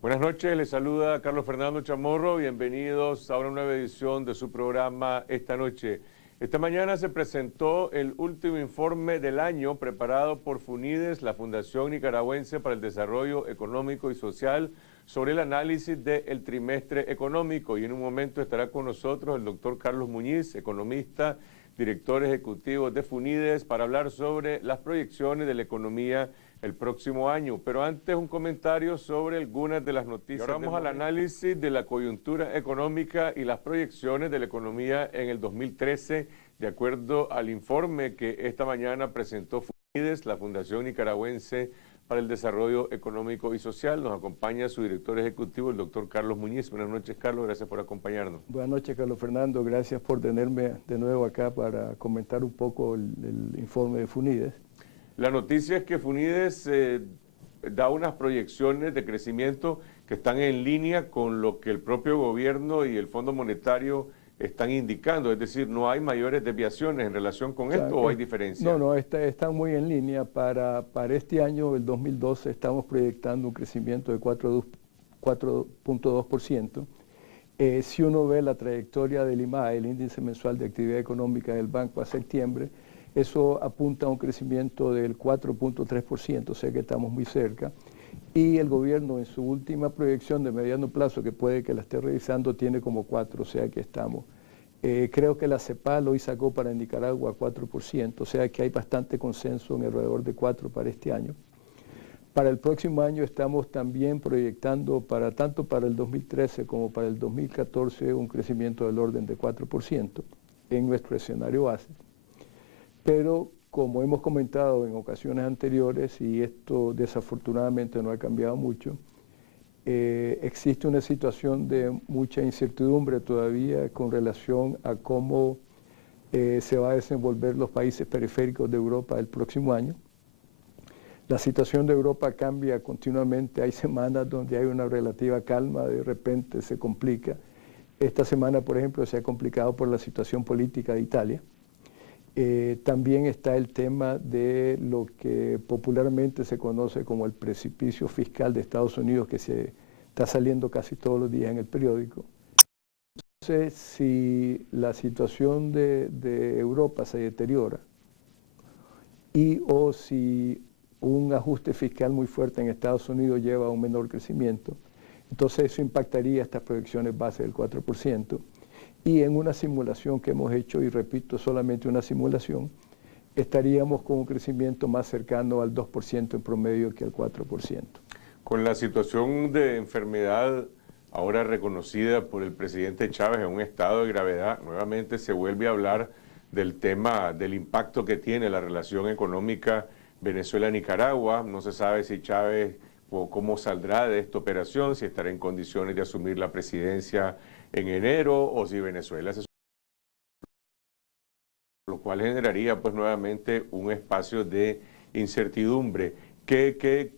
Buenas noches, les saluda Carlos Fernando Chamorro. Bienvenidos a una nueva edición de su programa Esta Noche. Esta mañana se presentó el último informe del año preparado por FUNIDES, la Fundación Nicaragüense para el Desarrollo Económico y Social, sobre el análisis del trimestre económico. Y en un momento estará con nosotros el doctor Carlos Muñiz, economista, director ejecutivo de FUNIDES, para hablar sobre las proyecciones de la economía el próximo año. Pero antes un comentario sobre algunas de las noticias. Ahora vamos al análisis de la coyuntura económica y las proyecciones de la economía en el 2013, de acuerdo al informe que esta mañana presentó FUNIDES, la Fundación Nicaragüense para el Desarrollo Económico y Social. Nos acompaña su director ejecutivo, el doctor Carlos Muñiz. Buenas noches, Carlos, gracias por acompañarnos. Buenas noches, Carlos Fernando, gracias por tenerme de nuevo acá para comentar un poco el informe de FUNIDES. La noticia es que FUNIDES da unas proyecciones de crecimiento que están en línea con lo que el propio gobierno y el Fondo Monetario están indicando, es decir, no hay mayores desviaciones en relación con esto, ¿o hay diferencias? No, están muy en línea. Para este año, el 2012, estamos proyectando un crecimiento de 4.2%. Si uno ve la trayectoria del IMAE, el Índice Mensual de Actividad Económica del Banco, a septiembre, eso apunta a un crecimiento del 4.3%, o sea que estamos muy cerca. Y el gobierno en su última proyección de mediano plazo, que puede que la esté revisando, tiene como 4, o sea que estamos. Creo que la CEPAL hoy sacó para Nicaragua 4%, o sea que hay bastante consenso en alrededor de 4 para este año. Para el próximo año estamos también proyectando, tanto para el 2013 como para el 2014, un crecimiento del orden de 4% en nuestro escenario base. Pero como hemos comentado en ocasiones anteriores, y esto desafortunadamente no ha cambiado mucho, existe una situación de mucha incertidumbre todavía con relación a cómo se va a desenvolver los países periféricos de Europa el próximo año. La situación de Europa cambia continuamente, hay semanas donde hay una relativa calma, de repente se complica. Esta semana, por ejemplo, se ha complicado por la situación política de Italia. También está el tema de lo que popularmente se conoce como el precipicio fiscal de Estados Unidos, que se está saliendo casi todos los días en el periódico. Entonces, si la situación de Europa se deteriora o si un ajuste fiscal muy fuerte en Estados Unidos lleva a un menor crecimiento, entonces eso impactaría estas proyecciones base del 4%. Y en una simulación que hemos hecho, y repito, solamente una simulación, estaríamos con un crecimiento más cercano al 2% en promedio que al 4%. Con la situación de enfermedad ahora reconocida por el presidente Chávez en un estado de gravedad, nuevamente se vuelve a hablar del tema del impacto que tiene la relación económica Venezuela-Nicaragua. No se sabe si Chávez o cómo saldrá de esta operación, si estará en condiciones de asumir la presidencia en enero o si Venezuela se... lo cual generaría pues nuevamente un espacio de incertidumbre. ¿Qué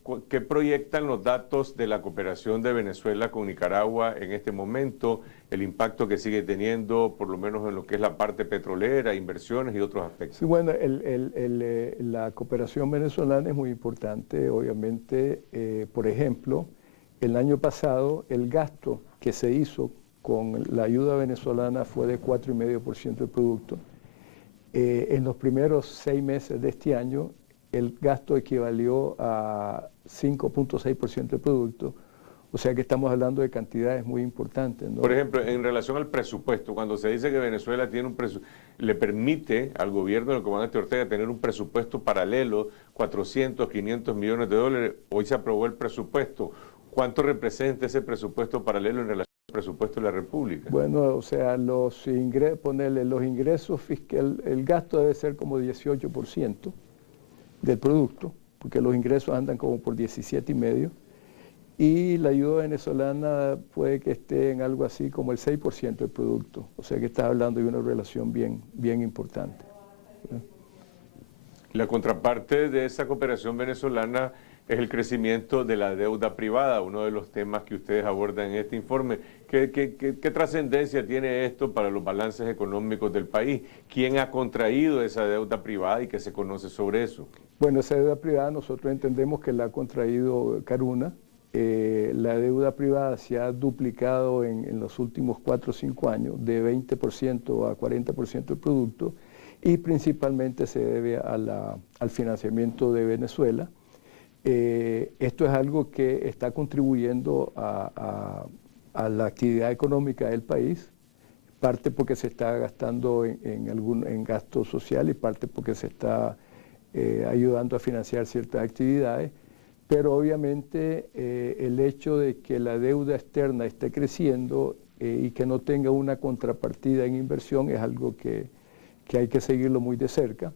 proyectan los datos de la cooperación de Venezuela con Nicaragua en este momento, el impacto que sigue teniendo, por lo menos en lo que es la parte petrolera, inversiones y otros aspectos? Sí, bueno, la cooperación venezolana es muy importante, obviamente. Por ejemplo, el año pasado el gasto que se hizo con la ayuda venezolana fue de 4,5% del producto. En los primeros 6 meses de este año, el gasto equivalió a 5.6% del producto, o sea que estamos hablando de cantidades muy importantes, ¿no? Por ejemplo, en relación al presupuesto, cuando se dice que Venezuela tiene le permite al gobierno del comandante Ortega tener un presupuesto paralelo, 400, 500 millones de dólares, hoy se aprobó el presupuesto. ¿Cuánto representa ese presupuesto paralelo en relación al presupuesto de la República? Bueno, o sea, los ingresos fiscales, el gasto debe ser como 18% del producto, porque los ingresos andan como por 17,5%, y la ayuda venezolana puede que esté en algo así como el 6% del producto, o sea que está hablando de una relación bien importante. La contraparte de esa cooperación venezolana es el crecimiento de la deuda privada, uno de los temas que ustedes abordan en este informe. ¿Qué trascendencia tiene esto para los balances económicos del país? ¿Quién ha contraído esa deuda privada y qué se conoce sobre eso? Bueno, esa deuda privada nosotros entendemos que la ha contraído Caruna, la deuda privada se ha duplicado en los últimos 4 o 5 años, de 20% a 40% del producto, y principalmente se debe al financiamiento de Venezuela. Esto es algo que está contribuyendo a la actividad económica del país, parte porque se está gastando en gasto social y parte porque se está ayudando a financiar ciertas actividades. Pero obviamente el hecho de que la deuda externa esté creciendo y que no tenga una contrapartida en inversión es algo que hay que seguirlo muy de cerca.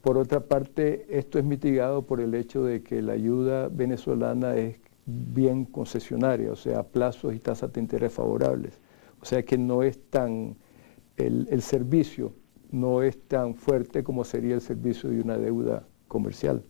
Por otra parte, esto es mitigado por el hecho de que la ayuda venezolana es bien concesionaria, o sea, plazos y tasas de interés favorables. O sea que no es tan, el servicio no es tan fuerte como sería el servicio de una deuda comercial.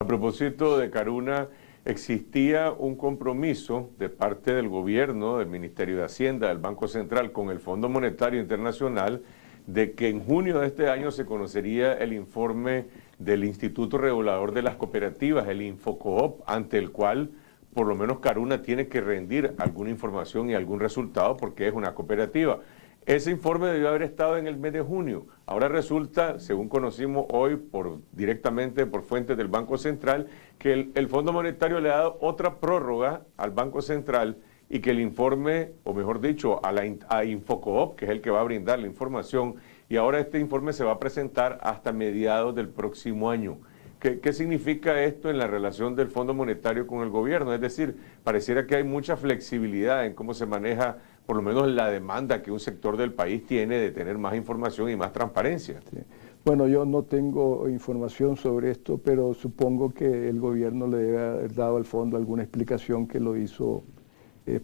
A propósito de Caruna, existía un compromiso de parte del gobierno, del Ministerio de Hacienda, del Banco Central, con el Fondo Monetario Internacional, de que en junio de este año se conocería el informe del Instituto Regulador de las Cooperativas, el Infocoop, ante el cual por lo menos Caruna tiene que rendir alguna información y algún resultado porque es una cooperativa. Ese informe debió haber estado en el mes de junio. Ahora resulta, según conocimos hoy directamente por fuentes del Banco Central, que el Fondo Monetario le ha dado otra prórroga al Banco Central y que el informe, o mejor dicho, a Infocoop, que es el que va a brindar la información, y ahora este informe se va a presentar hasta mediados del próximo año. ¿Qué significa esto en la relación del Fondo Monetario con el gobierno? Es decir, pareciera que hay mucha flexibilidad en cómo se maneja por lo menos la demanda que un sector del país tiene de tener más información y más transparencia. Sí. Bueno, yo no tengo información sobre esto, pero supongo que el gobierno le debe haber dado al fondo alguna explicación que lo hizo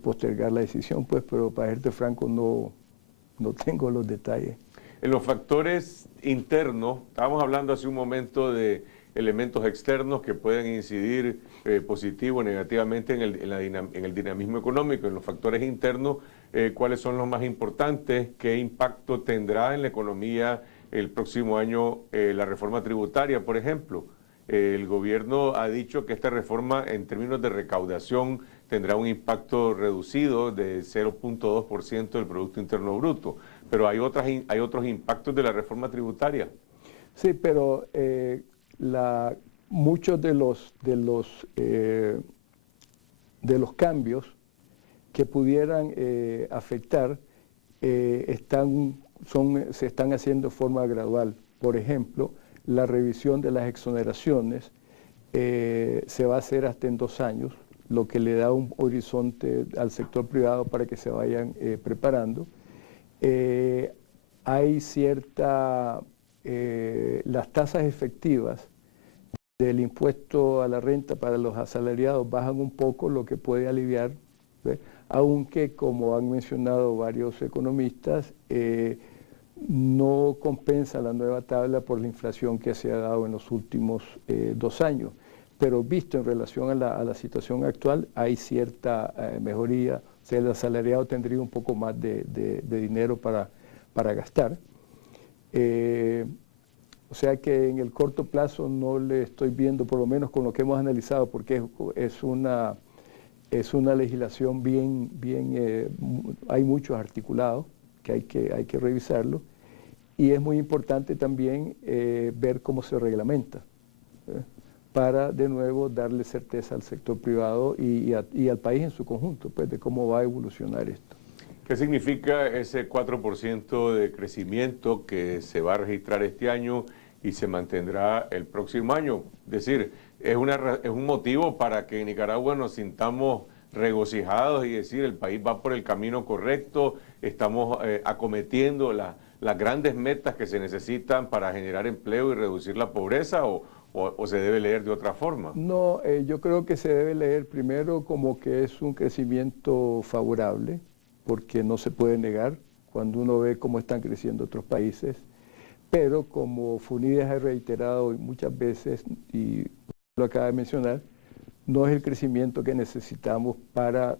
postergar la decisión, pues, pero para serte franco no tengo los detalles. En los factores internos, estábamos hablando hace un momento de elementos externos que pueden incidir positivo o negativamente en el dinamismo económico. En los factores internos, ¿cuáles son los más importantes? ¿Qué impacto tendrá en la economía el próximo año la reforma tributaria, por ejemplo? El gobierno ha dicho que esta reforma en términos de recaudación tendrá un impacto reducido de 0.2% del Producto Interno Bruto, pero hay otros impactos de la reforma tributaria. Sí, pero muchos de los cambios que pudieran afectar se están haciendo de forma gradual. Por ejemplo, la revisión de las exoneraciones se va a hacer hasta en 2 años, lo que le da un horizonte al sector privado para que se vayan preparando. Hay las tasas efectivas del impuesto a la renta para los asalariados bajan un poco, lo que puede aliviar, ¿ve? Aunque, como han mencionado varios economistas, no compensa la nueva tabla por la inflación que se ha dado en los últimos 2 años. Pero visto en relación a la situación actual, hay cierta mejoría. O sea, el asalariado tendría un poco más de dinero para gastar. O sea que en el corto plazo no le estoy viendo, por lo menos con lo que hemos analizado, porque es una legislación hay muchos articulados que hay que revisarlo, y es muy importante también ver cómo se reglamenta, para de nuevo darle certeza al sector privado y al país en su conjunto, pues, de cómo va a evolucionar esto. ¿Qué significa ese 4% de crecimiento que se va a registrar este año y se mantendrá el próximo año? Es decir, es un motivo para que en Nicaragua nos sintamos regocijados y decir el país va por el camino correcto, estamos acometiendo las grandes metas que se necesitan para generar empleo y reducir la pobreza, o se debe leer de otra forma? No, yo creo que se debe leer primero como que es un crecimiento favorable, porque no se puede negar cuando uno ve cómo están creciendo otros países, pero como Funides ha reiterado muchas veces, y lo acaba de mencionar, no es el crecimiento que necesitamos para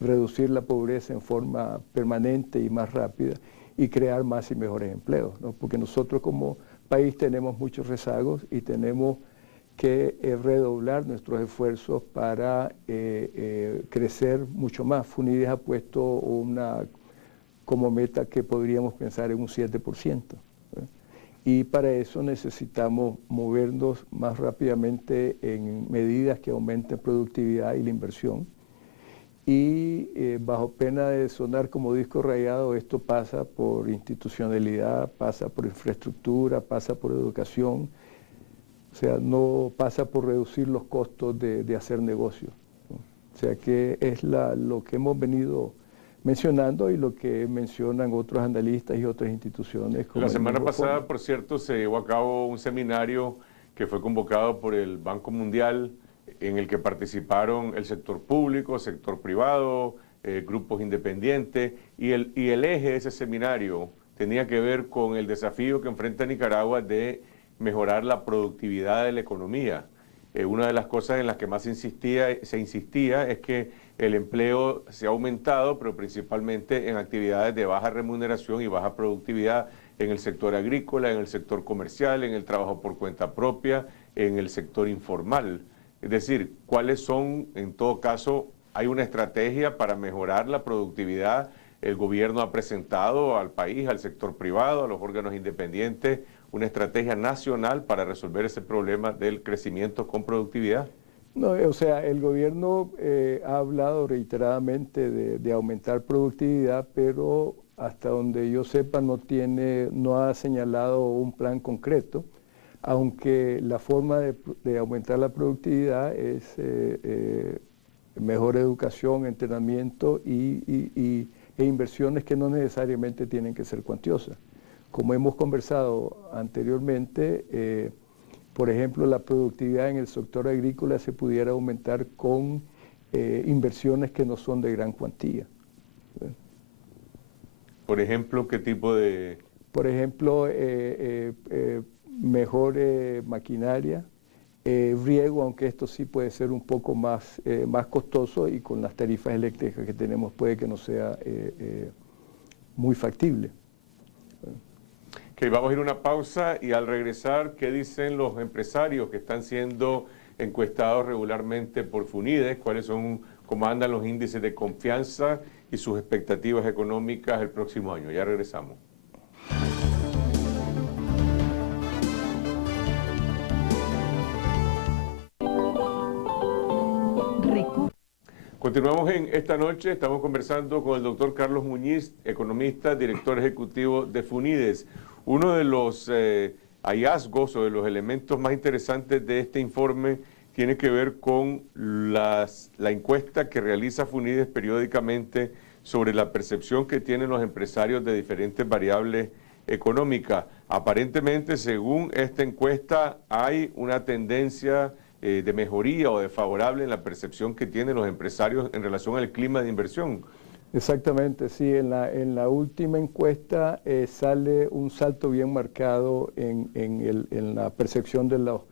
reducir la pobreza en forma permanente y más rápida y crear más y mejores empleos, ¿no? Porque nosotros como país tenemos muchos rezagos y tenemos que redoblar nuestros esfuerzos para crecer mucho más. Funides ha puesto como meta que podríamos pensar en un 7%. Y para eso necesitamos movernos más rápidamente en medidas que aumenten productividad y la inversión. Y bajo pena de sonar como disco rayado, esto pasa por institucionalidad, pasa por infraestructura, pasa por educación, o sea, no pasa por reducir los costos de hacer negocios, ¿no? O sea, que es lo que hemos venido mencionando y lo que mencionan otros analistas y otras instituciones. La semana pasada, por cierto, se llevó a cabo un seminario que fue convocado por el Banco Mundial, en el que participaron el sector público, sector privado, grupos independientes, y el eje de ese seminario tenía que ver con el desafío que enfrenta Nicaragua de mejorar la productividad de la economía. Una de las cosas en las que más se insistía es que el empleo se ha aumentado, pero principalmente en actividades de baja remuneración y baja productividad en el sector agrícola, en el sector comercial, en el trabajo por cuenta propia, en el sector informal. Es decir, ¿cuáles son, en todo caso, hay una estrategia para mejorar la productividad? El gobierno ha presentado al país, al sector privado, a los órganos independientes, una estrategia nacional para resolver ese problema del crecimiento con productividad. No, o sea, el gobierno ha hablado reiteradamente de aumentar productividad, pero hasta donde yo sepa no ha señalado un plan concreto, aunque la forma de aumentar la productividad es mejor educación, entrenamiento e inversiones que no necesariamente tienen que ser cuantiosas. Como hemos conversado anteriormente, por ejemplo, la productividad en el sector agrícola se pudiera aumentar con inversiones que no son de gran cuantía. Por ejemplo, ¿qué tipo de...? Por ejemplo, mejor maquinaria, riego, aunque esto sí puede ser un poco más costoso y con las tarifas eléctricas que tenemos puede que no sea muy factible. Okay, vamos a ir a una pausa y al regresar, ¿qué dicen los empresarios que están siendo encuestados regularmente por Funides? ¿Cómo andan los índices de confianza y sus expectativas económicas el próximo año? Ya regresamos. Continuamos en esta noche, estamos conversando con el doctor Carlos Muñiz, economista, director ejecutivo de Funides. Uno de los hallazgos o de los elementos más interesantes de este informe tiene que ver con la encuesta que realiza Funides periódicamente sobre la percepción que tienen los empresarios de diferentes variables económicas. Aparentemente, según esta encuesta, hay una tendencia de mejoría o de favorable en la percepción que tienen los empresarios en relación al clima de inversión. Exactamente, sí. En la última encuesta sale un salto bien marcado en la percepción de los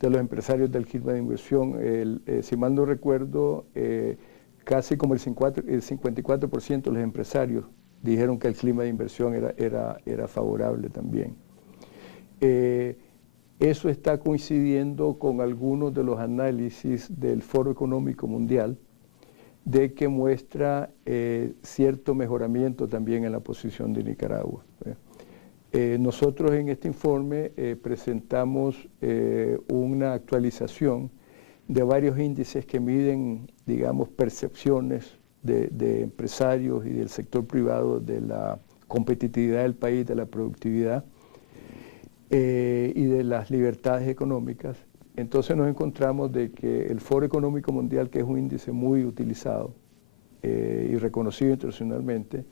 empresarios del clima de inversión. Si mal no recuerdo, casi como el 54% de los empresarios dijeron que el clima de inversión era favorable también. Eso está coincidiendo con algunos de los análisis del Foro Económico Mundial, de que muestra cierto mejoramiento también en la posición de Nicaragua. Nosotros en este informe presentamos una actualización de varios índices que miden, digamos, percepciones de empresarios y del sector privado de la competitividad del país, de la productividad y de las libertades económicas. Entonces nos encontramos de que el Foro Económico Mundial, que es un índice muy utilizado y reconocido internacionalmente,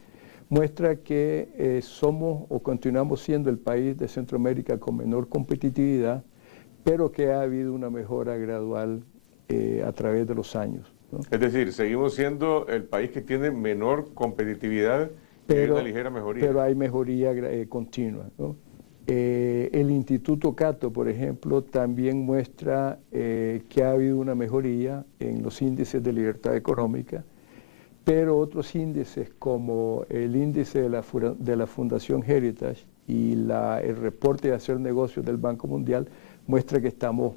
muestra que somos o continuamos siendo el país de Centroamérica con menor competitividad, pero que ha habido una mejora gradual a través de los años, ¿no? Es decir, seguimos siendo el país que tiene menor competitividad, pero hay una ligera mejoría. Pero hay mejoría continua, ¿no? El Instituto Cato, por ejemplo, también muestra que ha habido una mejoría en los índices de libertad económica, pero otros índices como el índice de la Fundación Heritage y el reporte de hacer negocios del Banco Mundial muestra que estamos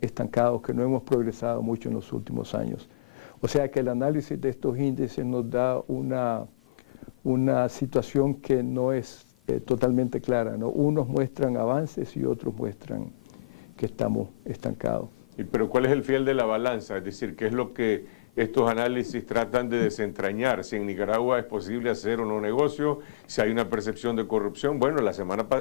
estancados, que no hemos progresado mucho en los últimos años. O sea que el análisis de estos índices nos da una situación que no es totalmente clara, ¿no? Unos muestran avances y otros muestran que estamos estancados. Pero ¿cuál es el fiel de la balanza? Es decir, ¿qué es lo que estos análisis tratan de desentrañar? Si en Nicaragua es posible hacer o no negocio, si hay una percepción de corrupción. Bueno,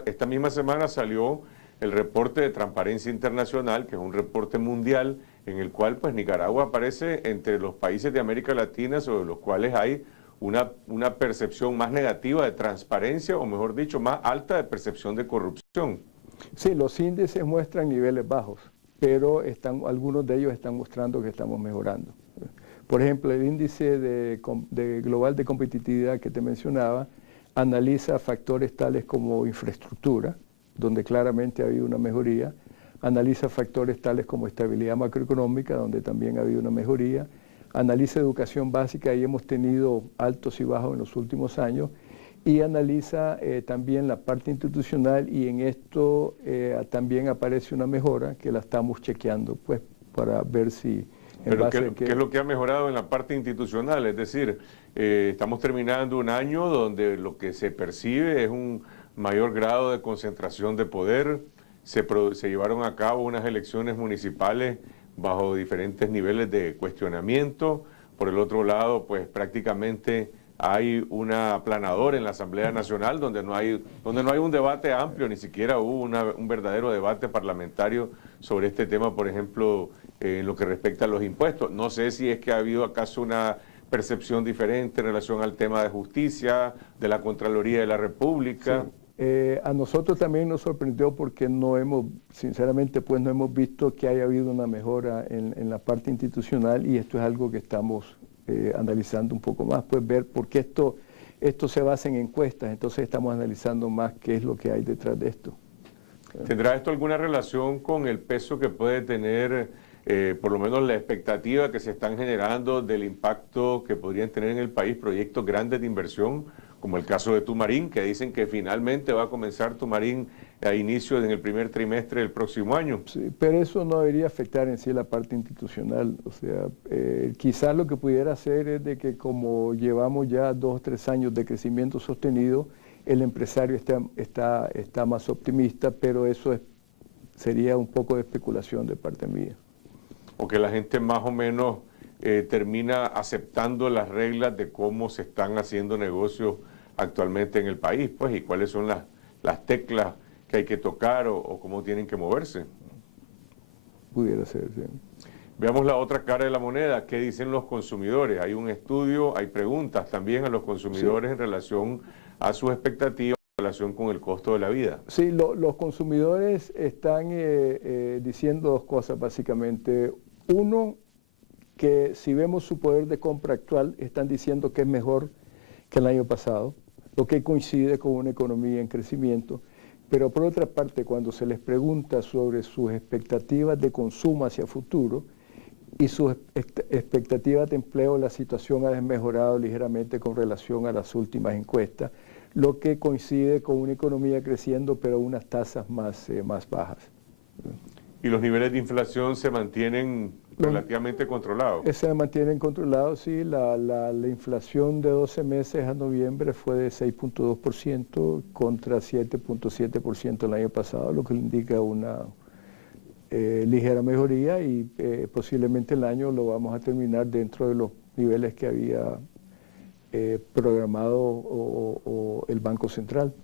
esta misma semana salió el reporte de Transparencia Internacional, que es un reporte mundial en el cual pues Nicaragua aparece entre los países de América Latina sobre los cuales hay una percepción más negativa de transparencia, o mejor dicho, más alta de percepción de corrupción. Sí, los índices muestran niveles bajos, pero algunos de ellos están mostrando que estamos mejorando. Por ejemplo, el índice global de competitividad que te mencionaba analiza factores tales como infraestructura, donde claramente ha habido una mejoría, analiza factores tales como estabilidad macroeconómica, donde también ha habido una mejoría, analiza educación básica y hemos tenido altos y bajos en los últimos años, y analiza también la parte institucional, y en esto también aparece una mejora que la estamos chequeando, pues, para ver si... Pero ¿qué es lo que ha mejorado en la parte institucional? Es decir, estamos terminando un año donde lo que se percibe es un mayor grado de concentración de poder, se llevaron a cabo unas elecciones municipales bajo diferentes niveles de cuestionamiento. Por el otro lado, pues prácticamente hay una aplanadora en la Asamblea Nacional donde no hay un debate amplio, ni siquiera hubo un verdadero debate parlamentario sobre este tema, por ejemplo, en lo que respecta a los impuestos. No sé si es que ha habido acaso una percepción diferente en relación al tema de justicia, de la Contraloría de la República. Sí. A nosotros también nos sorprendió porque sinceramente, pues no hemos visto que haya habido una mejora en la parte institucional, y esto es algo que estamos analizando un poco más, pues ver por qué esto se basa en encuestas, entonces estamos analizando más qué es lo que hay detrás de esto. ¿Tendrá esto alguna relación con el peso que puede tener, por lo menos la expectativa que se están generando del impacto que podrían tener en el país proyectos grandes de inversión, como el caso de Tumarín, que dicen que finalmente va a comenzar Tumarín a inicio en el primer trimestre del próximo año? Sí, pero eso no debería afectar en sí la parte institucional. O sea, quizás lo que pudiera hacer es de que, como llevamos ya 2 o 3 años de crecimiento sostenido, el empresario está más optimista, pero eso sería un poco de especulación de parte mía. O que la gente más o menos termina aceptando las reglas de cómo se están haciendo negocios actualmente en el país, pues, y cuáles son las teclas que hay que tocar o cómo tienen que moverse. Pudiera ser, sí. Veamos la otra cara de la moneda. ¿Qué dicen los consumidores? Hay un estudio, hay preguntas también a los consumidores, sí, en relación a sus expectativas en relación con el costo de la vida. Sí, los consumidores están diciendo 2 cosas básicamente. Uno, que si vemos su poder de compra actual, están diciendo que es mejor que el año pasado, lo que coincide con una economía en crecimiento. Pero por otra parte, cuando se les pregunta sobre sus expectativas de consumo hacia futuro y sus expectativas de empleo, la situación ha desmejorado ligeramente con relación a las últimas encuestas, lo que coincide con una economía creciendo, pero unas tasas más bajas. ¿Y los niveles de inflación se mantienen relativamente controlados? Se mantienen controlados, sí. La inflación de 12 meses a noviembre fue de 6.2% contra 7.7% el año pasado, lo que indica una ligera mejoría, y posiblemente el año lo vamos a terminar dentro de los niveles que había programado o el Banco Central.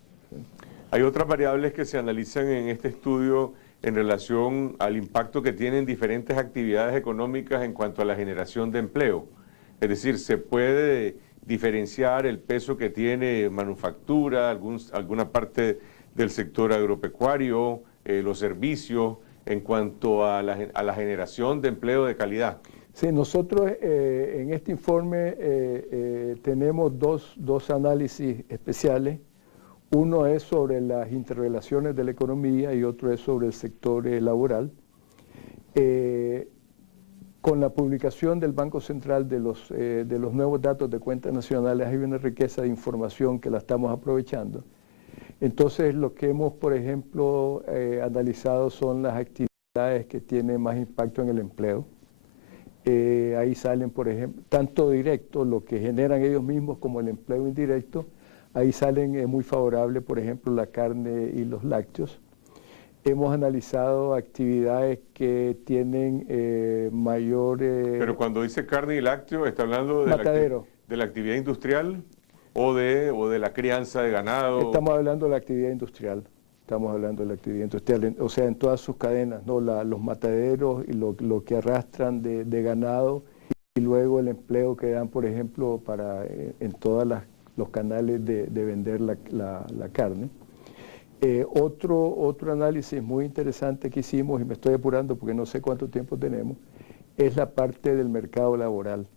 Hay otras variables que se analizan en este estudio en relación al impacto que tienen diferentes actividades económicas en cuanto a la generación de empleo. Es decir, se puede diferenciar el peso que tiene manufactura, alguna parte del sector agropecuario, los servicios, en cuanto a la generación de empleo de calidad. Sí, nosotros en este informe tenemos dos análisis especiales. Uno es sobre las interrelaciones de la economía y otro es sobre el sector laboral. Con la publicación del Banco Central de los nuevos datos de cuentas nacionales hay una riqueza de información que la estamos aprovechando. Entonces, lo que hemos, por ejemplo, analizado son las actividades actividades que tienen más impacto en el empleo. Ahí salen, por ejemplo, tanto directo, lo que generan ellos mismos, como el empleo indirecto. Ahí salen muy favorables, por ejemplo, la carne y los lácteos. Hemos analizado actividades que tienen mayor... Pero cuando dice carne y lácteo, ¿está hablando de la actividad industrial o de la crianza de ganado? Estamos hablando de la actividad industrial. Estamos hablando de la actividad industrial, o sea, en todas sus cadenas, ¿no? Los mataderos y lo que arrastran de ganado, y luego el empleo que dan, por ejemplo, en todos los canales de vender la carne. Otro análisis muy interesante que hicimos, y me estoy apurando porque no sé cuánto tiempo tenemos, es la parte del mercado laboral.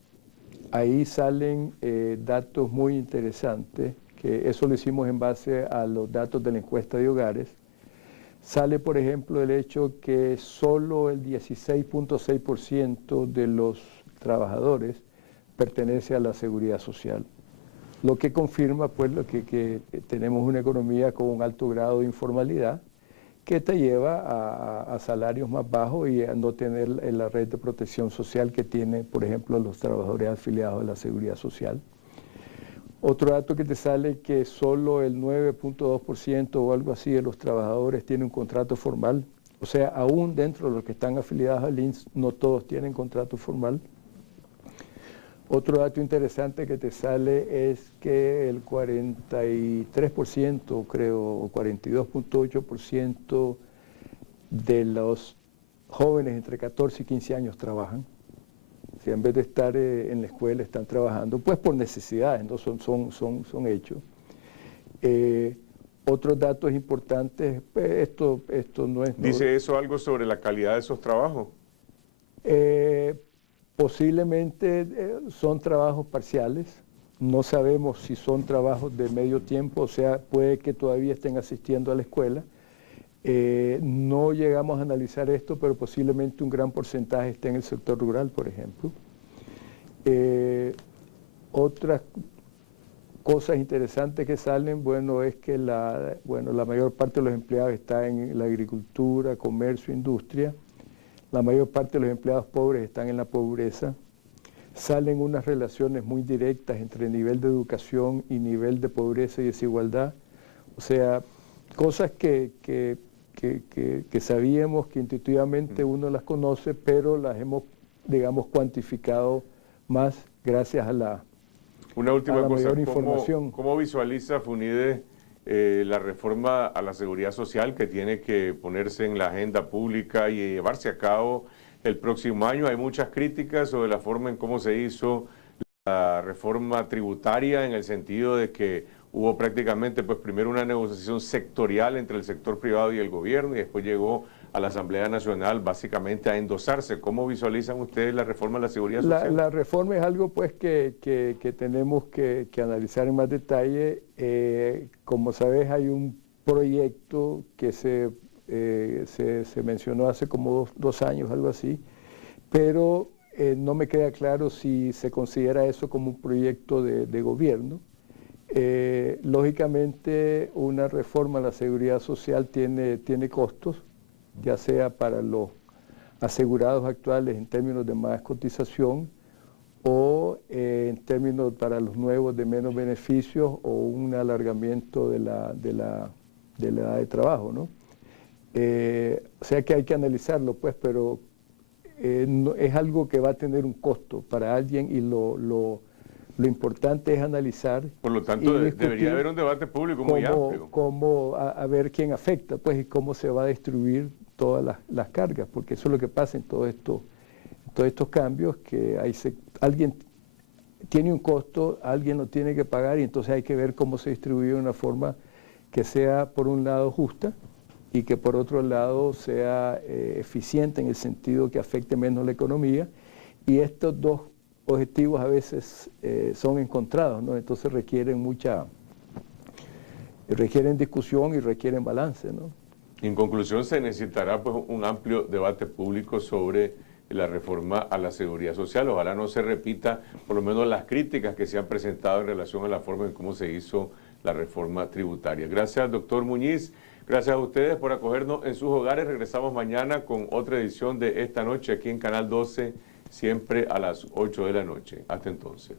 Ahí salen datos muy interesantes, que eso lo hicimos en base a los datos de la encuesta de hogares. Sale, por ejemplo, el hecho que solo el 16.6% de los trabajadores pertenece a la seguridad social, lo que confirma pues que tenemos una economía con un alto grado de informalidad que te lleva a salarios más bajos y a no tener la red de protección social que tienen, por ejemplo, los trabajadores afiliados a la seguridad social. Otro dato que te sale que solo el 9.2% o algo así de los trabajadores tienen un contrato formal. O sea, aún dentro de los que están afiliados al INSS, no todos tienen contrato formal. Otro dato interesante que te sale es que el 43%, creo, o 42.8% de los jóvenes entre 14 y 15 años trabajan. O sea, en vez de estar en la escuela, están trabajando, pues por necesidades, ¿no? Son hechos. Otros datos importantes, pues esto no es... ¿Dice eso algo sobre la calidad de esos trabajos? Posiblemente son trabajos parciales, no sabemos si son trabajos de medio tiempo, o sea, puede que todavía estén asistiendo a la escuela. No llegamos a analizar esto, pero posiblemente un gran porcentaje esté en el sector rural, por ejemplo. Otras cosas interesantes que salen, bueno, es que la mayor parte de los empleados está en la agricultura, comercio, industria. La mayor parte de los empleados pobres están en la pobreza. Salen unas relaciones muy directas entre nivel de educación y nivel de pobreza y desigualdad. O sea, cosas que sabíamos, que intuitivamente uno las conoce, pero las hemos, digamos, cuantificado más gracias a la mayor información. ¿Cómo visualiza FUNIDE la reforma a la seguridad social que tiene que ponerse en la agenda pública y llevarse a cabo el próximo año? Hay muchas críticas sobre la forma en cómo se hizo la reforma tributaria, en el sentido de que hubo prácticamente, pues primero una negociación sectorial entre el sector privado y el gobierno, y después llegó a la Asamblea Nacional básicamente a endosarse. ¿Cómo visualizan ustedes la reforma a la seguridad social? La reforma es algo pues que tenemos que analizar en más detalle. Como sabes, hay un proyecto que se mencionó hace como dos años, algo así, pero no me queda claro si se considera eso como un proyecto de gobierno. Lógicamente, una reforma a la seguridad social tiene costos, ya sea para los asegurados actuales en términos de más cotización o en términos para los nuevos de menos beneficios o un alargamiento de la edad de trabajo, ¿no? O sea que hay que analizarlo, pues, pero es algo que va a tener un costo para alguien, y lo importante es analizar. Por lo tanto, debería haber un debate público muy amplio. A ver quién afecta, pues, y cómo se va a distribuir todas las cargas, porque eso es lo que pasa en todos estos cambios, que alguien tiene un costo, alguien lo tiene que pagar, y entonces hay que ver cómo se distribuye de una forma que sea, por un lado, justa, y que por otro lado sea eficiente, en el sentido que afecte menos la economía. Y estos dos objetivos a veces son encontrados, ¿no? Entonces requieren discusión y requieren balance, ¿no? En conclusión, se necesitará pues un amplio debate público sobre la reforma a la seguridad social. Ojalá no se repita por lo menos las críticas que se han presentado en relación a la forma en cómo se hizo la reforma tributaria. Gracias, doctor Muñiz. Gracias a ustedes por acogernos en sus hogares. Regresamos mañana con otra edición de Esta Noche aquí en Canal 12, siempre a las 8 de la noche. Hasta entonces.